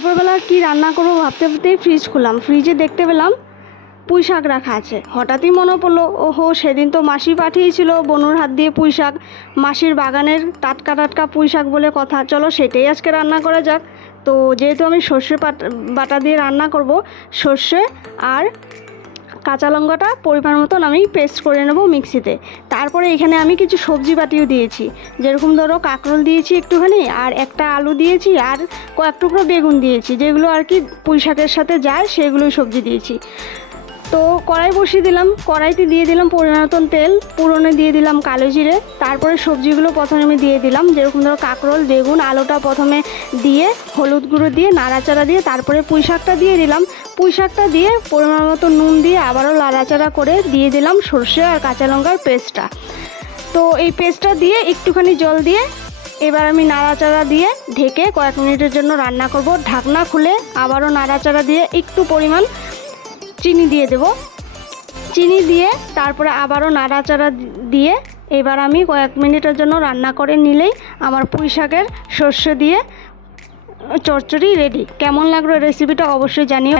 দুপুরবেলা কি রান্না করবো ভাবতে ভাবতেই ফ্রিজ খুললাম, ফ্রিজে দেখতে পেলাম পুঁই শাক রাখা আছে। হঠাৎই মনে পড়লো, ওহো সেদিন তো মাসি পাঠিয়েছিল বনুর হাত দিয়ে পুঁই শাক, মাসির বাগানের টাটকা টাটকা পুঁই শাক বলে কথা, চলো সেটাই আজকে রান্না করা যাক। তো যেহেতু আমি সর্ষে বাটা দিয়ে রান্না করব, সর্ষে আর কাঁচা লঙ্কাটা পরিমাণ মতন আমি পেস্ট করে নেব মিক্সিতে। তারপরে এখানে আমি কিছু সবজি বাটিও দিয়েছি, যেরকম ধরো কাঁকরোল দিয়েছি একটুখানি, আর একটা আলু দিয়েছি, আর কয়েক টুকরো বেগুন দিয়েছি, যেগুলো আর কি পুঁই শাকের সাথে যায় সেগুলোই সবজি দিয়েছি। তো কড়াই বসিয়ে দিলাম, কড়াইতে দিয়ে দিলাম পরিমাণ মতন তেল, পুরনে দিয়ে দিলাম কালো জিরে। তারপরে সবজিগুলো প্রথমে আমি দিয়ে দিলাম, যেরকম ধরো কাঁকরোল, বেগুন, আলুটা প্রথমে দিয়ে হলুদ গুঁড়ো দিয়ে নাড়াচাড়া দিয়ে তারপরে পুঁই শাকটা দিয়ে দিলাম। পুঁই শাকটা দিয়ে পরিমাণ মতো নুন দিয়ে আবারও নাড়াচাড়া করে দিয়ে দিলাম সর্ষে আর কাঁচা লঙ্কার পেস্টটা। তো এই পেস্টটা দিয়ে একটুখানি জল দিয়ে এবার আমি নাড়াচাড়া দিয়ে ঢেকে কয়েক মিনিটের জন্য রান্না করব। ঢাকনা খুলে আবারও নাড়াচাড়া দিয়ে একটু পরিমাণ চিনি দিয়ে দেব, চিনি দিয়ে তারপরে আবারও নাড়াচাড়া দিয়ে এবার আমি কয়েক মিনিটের জন্য রান্না করে নিলেই আমার পুঁই শাকের সর্ষে দিয়ে চচ্চড়ি রেডি। কেমন লাগলো রেসিপিটা অবশ্যই জানিও।